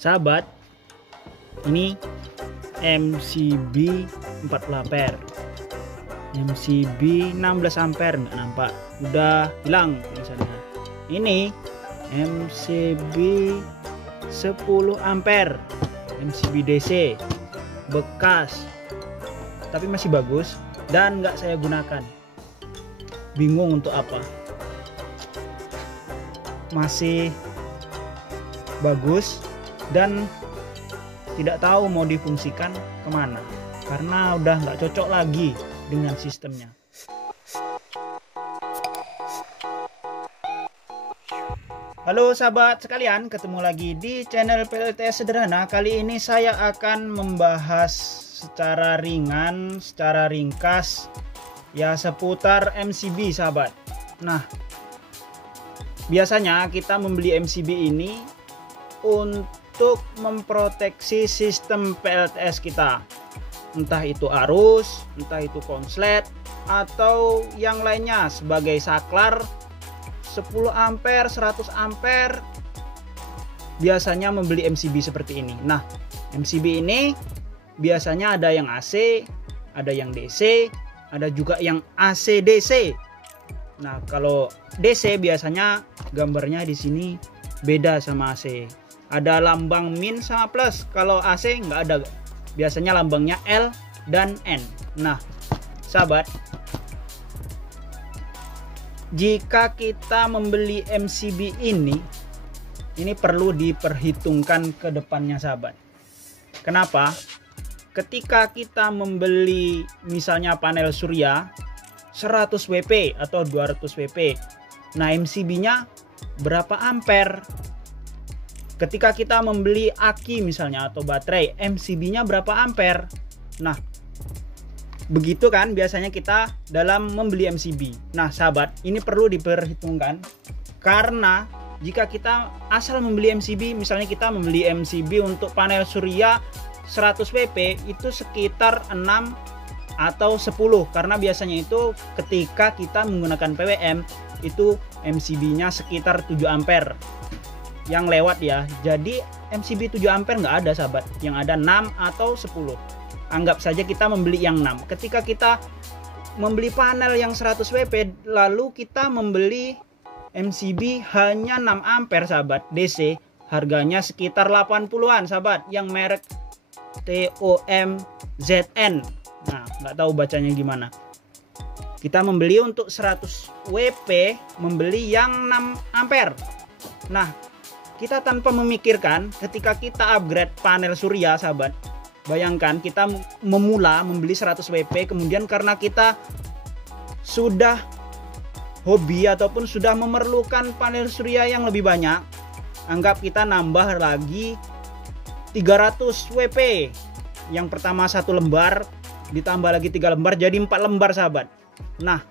Sahabat, ini MCB 40 ampere, MCB 16 ampere, nggak nampak, udah hilang tulisannya. Ini MCB 10 ampere, MCB DC bekas tapi masih bagus dan nggak saya gunakan. Bingung untuk apa, masih bagus dan tidak tahu mau difungsikan kemana karena udah nggak cocok lagi dengan sistemnya. Halo sahabat sekalian, ketemu lagi di channel PLTS Sederhana. Kali ini saya akan membahas secara ringan, secara ringkas ya seputar MCB sahabat. Nah, biasanya kita membeli MCB ini untuk memproteksi sistem PLTS kita, entah itu arus, entah itu konslet, atau yang lainnya sebagai saklar 10 ampere, 100 ampere. Biasanya membeli MCB seperti ini. Nah, MCB ini biasanya ada yang AC, ada yang DC, ada juga yang AC DC. Nah, kalau DC biasanya gambarnya di sini beda sama AC. Ada lambang min sama plus. Kalau AC nggak ada. Biasanya lambangnya L dan N. Nah, sahabat, jika kita membeli MCB ini perlu diperhitungkan ke depannya sahabat. Kenapa? Ketika kita membeli misalnya panel surya 100 WP atau 200 WP, nah MCB-nya berapa ampere? Ketika kita membeli aki misalnya atau baterai, MCB-nya berapa ampere? Nah, begitu kan biasanya kita dalam membeli MCB. Nah sahabat, ini perlu diperhitungkan karena jika kita asal membeli MCB, misalnya kita membeli MCB untuk panel surya 100 WP itu sekitar 6 atau 10, karena biasanya itu ketika kita menggunakan PWM itu MCB-nya sekitar 7 ampere yang lewat ya. Jadi MCB 7 ampere nggak ada sahabat, yang ada 6 atau 10. Anggap saja kita membeli yang 6. Ketika kita membeli panel yang 100 WP lalu kita membeli MCB hanya 6 ampere sahabat DC, harganya sekitar 80-an sahabat, yang merek TOMZN. Nah, nggak tahu bacanya gimana. Kita membeli untuk 100 WP, membeli yang 6 ampere. Nah, kita tanpa memikirkan ketika kita upgrade panel surya sahabat, bayangkan kita memula membeli 100 WP, kemudian karena kita sudah hobi ataupun sudah memerlukan panel surya yang lebih banyak, anggap kita nambah lagi 300 WP. Yang pertama 1 lembar ditambah lagi 3 lembar jadi 4 lembar sahabat. Nah,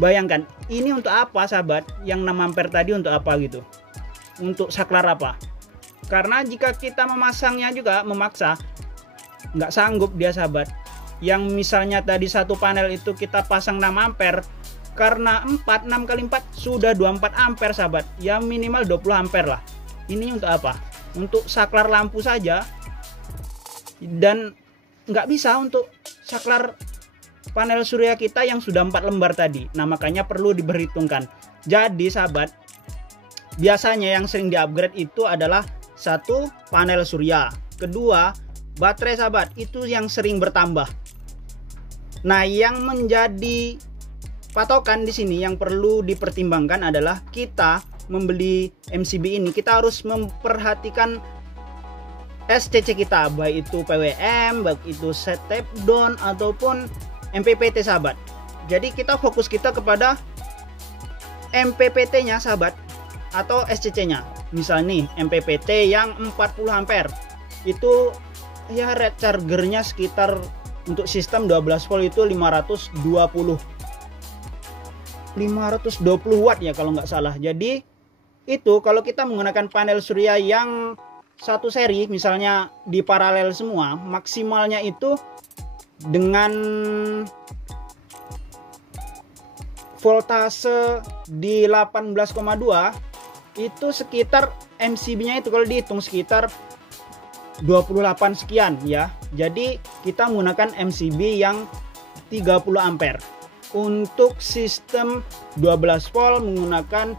bayangkan ini untuk apa sahabat? Yang 6 ampere tadi untuk apa gitu? Untuk saklar apa? Karena jika kita memasangnya juga memaksa, nggak sanggup dia sahabat. Yang misalnya tadi satu panel itu kita pasang 6 ampere, karena 6 kali 4 sudah 24 ampere sahabat, ya minimal 20 ampere lah. Ini untuk apa? Untuk saklar lampu saja, dan nggak bisa untuk saklar panel surya kita yang sudah 4 lembar tadi. Nah, makanya perlu diperhitungkan. Jadi sahabat, biasanya yang sering di-upgrade itu adalah 1 panel surya, 2 baterai sahabat, itu yang sering bertambah. Nah, yang menjadi patokan di sini yang perlu dipertimbangkan adalah kita membeli MCB ini, kita harus memperhatikan SCC kita, baik itu PWM, baik itu step down ataupun MPPT sahabat. Jadi kita fokus kita kepada MPPT-nya sahabat atau SCC-nya. Misal nih MPPT yang 40 ampere itu ya red chargernya sekitar untuk sistem 12 volt itu 520 watt ya kalau nggak salah. Jadi itu kalau kita menggunakan panel surya yang satu seri, misalnya di paralel semua, maksimalnya itu dengan voltase di 18,2 itu sekitar MCB-nya itu kalau dihitung sekitar 28 sekian ya. Jadi kita menggunakan MCB yang 30 ampere. Untuk sistem 12 volt menggunakan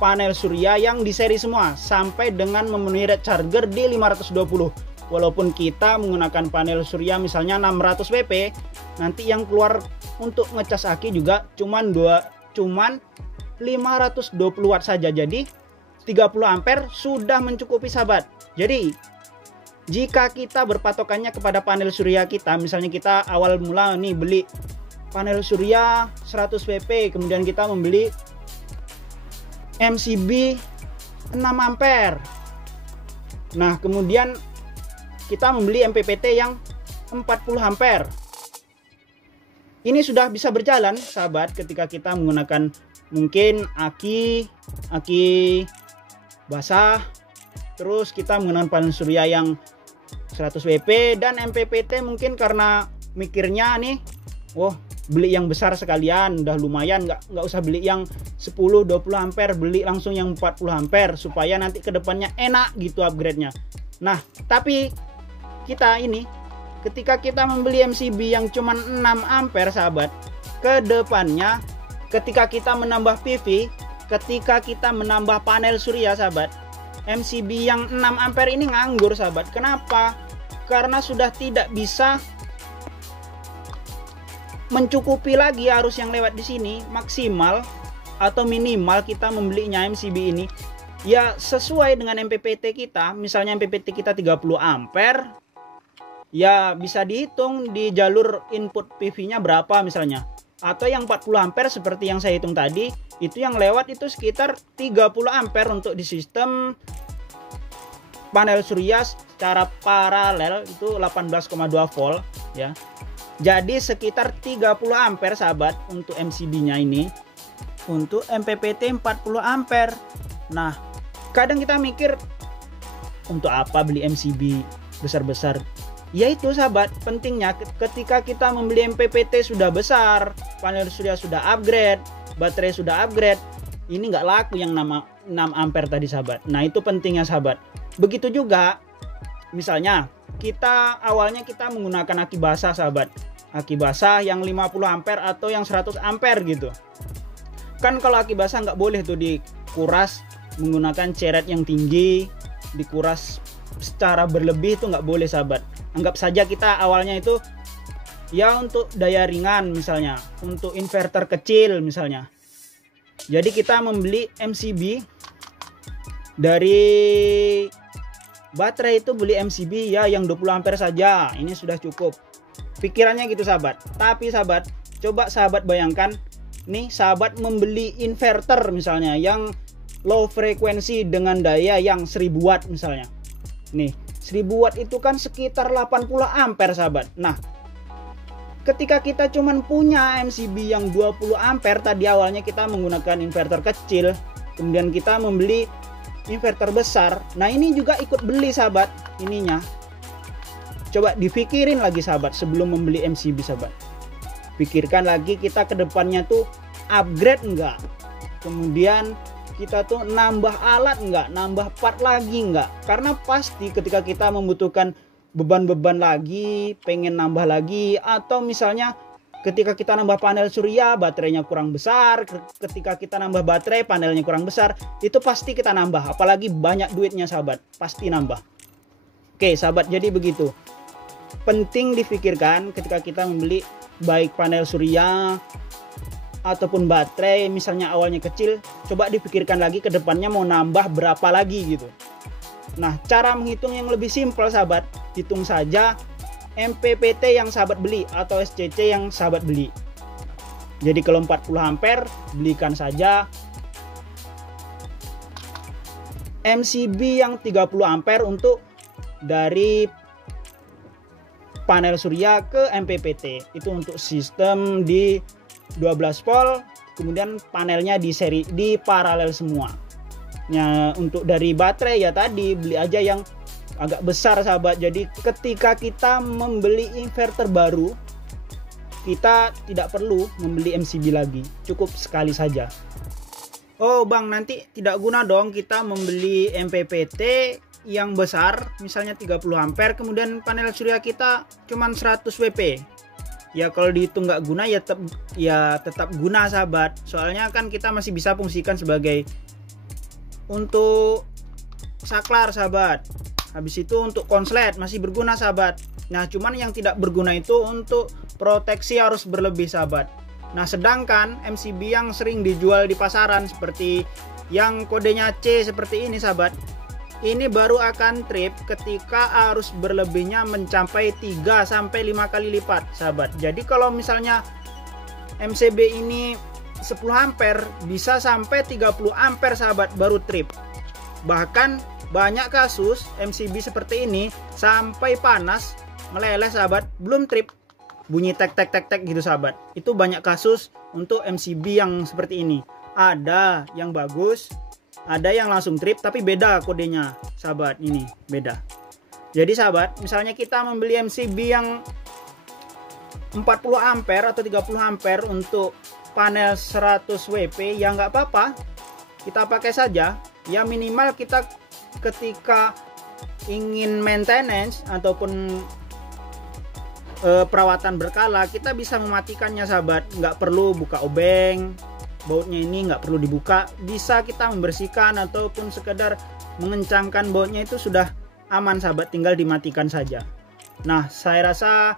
panel surya yang di seri semua sampai dengan memenuhi rate charger di 520. Walaupun kita menggunakan panel surya misalnya 600 WP, nanti yang keluar untuk ngecas aki juga cuman 520 watt saja. Jadi 30 ampere sudah mencukupi sahabat. Jadi jika kita berpatokannya kepada panel surya kita, misalnya kita awal mula nih beli panel surya 100 WP, kemudian kita membeli MCB 6 ampere. Nah, kemudian kita membeli MPPT yang 40 ampere. Ini sudah bisa berjalan sahabat ketika kita menggunakan mungkin aki basah, terus kita menggunakan panel surya yang 100 WP dan MPPT mungkin karena mikirnya nih, beli yang besar sekalian udah lumayan, nggak usah beli yang 10-20 ampere, beli langsung yang 40 ampere supaya nanti kedepannya enak gitu upgrade-nya. Nah, tapi kita ini ketika kita membeli MCB yang cuma 6 ampere sahabat, kedepannya ketika kita menambah PV, ketika kita menambah panel surya sahabat, MCB yang 6 ampere ini nganggur sahabat. Kenapa? Karena sudah tidak bisa mencukupi lagi arus yang lewat di sini. Maksimal atau minimal kita membelinya MCB ini ya sesuai dengan MPPT kita. Misalnya MPPT kita 30 ampere, ya bisa dihitung di jalur input PV-nya berapa misalnya. Atau yang 40 ampere seperti yang saya hitung tadi, itu yang lewat itu sekitar 30 ampere untuk di sistem panel surya secara paralel itu 18,2 volt ya. Jadi sekitar 30 ampere sahabat untuk MCB-nya ini. Untuk MPPT 40 ampere. Nah, kadang kita mikir untuk apa beli MCB besar-besar? Ya itu sahabat, pentingnya ketika kita membeli MPPT sudah besar, panel surya sudah upgrade, baterai sudah upgrade, ini nggak laku yang 6 ampere tadi sahabat. Nah itu pentingnya sahabat. Begitu juga misalnya kita awalnya kita menggunakan aki basah sahabat, aki basah yang 50 ampere atau yang 100 ampere gitu. Kan kalau aki basah nggak boleh tuh dikuras menggunakan ceret yang tinggi, dikuras secara berlebih itu nggak boleh sahabat. Anggap saja kita awalnya itu ya untuk daya ringan misalnya, untuk inverter kecil misalnya. Jadi kita membeli MCB dari baterai itu beli MCB ya yang 20 ampere saja, ini sudah cukup. Pikirannya gitu sahabat. Tapi sahabat, coba sahabat bayangkan nih sahabat membeli inverter misalnya yang low frekuensi dengan daya yang 1000 watt misalnya. Nih 1000 watt itu kan sekitar 80 ampere sahabat. Nah ketika kita cuman punya MCB yang 20 ampere, tadi awalnya kita menggunakan inverter kecil, kemudian kita membeli inverter besar. Nah ini juga ikut beli sahabat ininya. Coba dipikirin lagi sahabat sebelum membeli MCB sahabat. Pikirkan lagi kita ke depannya tuh upgrade enggak, kemudian kita tuh nambah alat enggak, nambah part lagi enggak. Karena pasti ketika kita membutuhkan beban-beban lagi, pengen nambah lagi, atau misalnya ketika kita nambah panel surya baterainya kurang besar, ketika kita nambah baterai panelnya kurang besar, itu pasti kita nambah, apalagi banyak duitnya sahabat, pasti nambah. Oke sahabat, jadi begitu, penting difikirkan ketika kita membeli baik panel surya ataupun baterai, misalnya awalnya kecil, coba dipikirkan lagi ke depannya mau nambah berapa lagi gitu. Nah cara menghitung yang lebih simpel sahabat, hitung saja MPPT yang sahabat beli atau SCC yang sahabat beli. Jadi kalau 40 ampere belikan saja MCB yang 30 ampere untuk dari panel surya ke MPPT. Itu untuk sistem di 12 volt, kemudian panelnya di seri, di paralel semua. Ya, untuk dari baterai ya tadi beli aja yang agak besar sahabat. Jadi ketika kita membeli inverter baru, kita tidak perlu membeli MCB lagi, cukup sekali saja. Oh bang, nanti tidak guna dong kita membeli MPPT yang besar, misalnya 30 ampere, kemudian panel surya kita cuman 100 WP. Ya kalau dihitung nggak guna ya tetap guna sahabat. Soalnya kan kita masih bisa fungsikan sebagai untuk saklar sahabat. Habis itu untuk konslet masih berguna sahabat. Nah cuman yang tidak berguna itu untuk proteksi arus berlebih sahabat. Nah sedangkan MCB yang sering dijual di pasaran seperti yang kodenya C seperti ini sahabat, ini baru akan trip ketika arus berlebihnya mencapai 3-5 kali lipat sahabat. Jadi kalau misalnya MCB ini 10 ampere bisa sampai 30 ampere sahabat baru trip. Bahkan banyak kasus MCB seperti ini sampai panas meleleh sahabat belum trip, bunyi tek tek tek tek gitu sahabat. Itu banyak kasus untuk MCB yang seperti ini. Ada yang bagus, ada yang langsung trip tapi beda kodenya sahabat, ini beda. Jadi sahabat, misalnya kita membeli MCB yang 40 ampere atau 30 ampere untuk panel 100 WP ya nggak apa-apa, kita pakai saja. Ya minimal kita ketika ingin maintenance ataupun perawatan berkala kita bisa mematikannya sahabat, nggak perlu buka obeng, bautnya ini nggak perlu dibuka, bisa kita membersihkan ataupun sekedar mengencangkan bautnya itu sudah aman sahabat, tinggal dimatikan saja. Nah saya rasa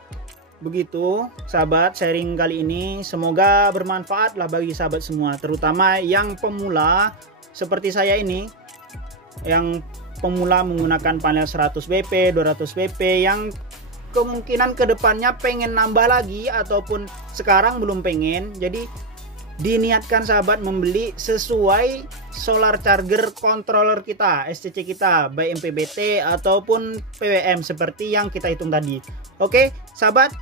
begitu sahabat sharing kali ini, semoga bermanfaat lah bagi sahabat semua, terutama yang pemula seperti saya ini, yang pemula menggunakan panel 100 WP, 200 WP, yang kemungkinan kedepannya pengen nambah lagi ataupun sekarang belum pengen. Jadi diniatkan sahabat membeli sesuai solar charger controller kita, SCC kita, baik MPPT ataupun PWM seperti yang kita hitung tadi. Oke sahabat,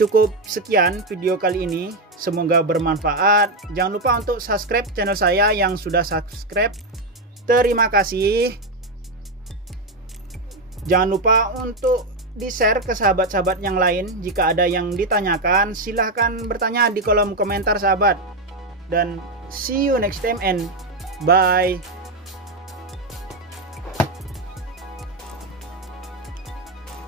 cukup sekian video kali ini, semoga bermanfaat. Jangan lupa untuk subscribe channel saya yang sudah subscribe, terima kasih. Jangan lupa untuk di-share ke sahabat-sahabat yang lain. Jika ada yang ditanyakan, silahkan bertanya di kolom komentar sahabat. Dan see you next time and bye.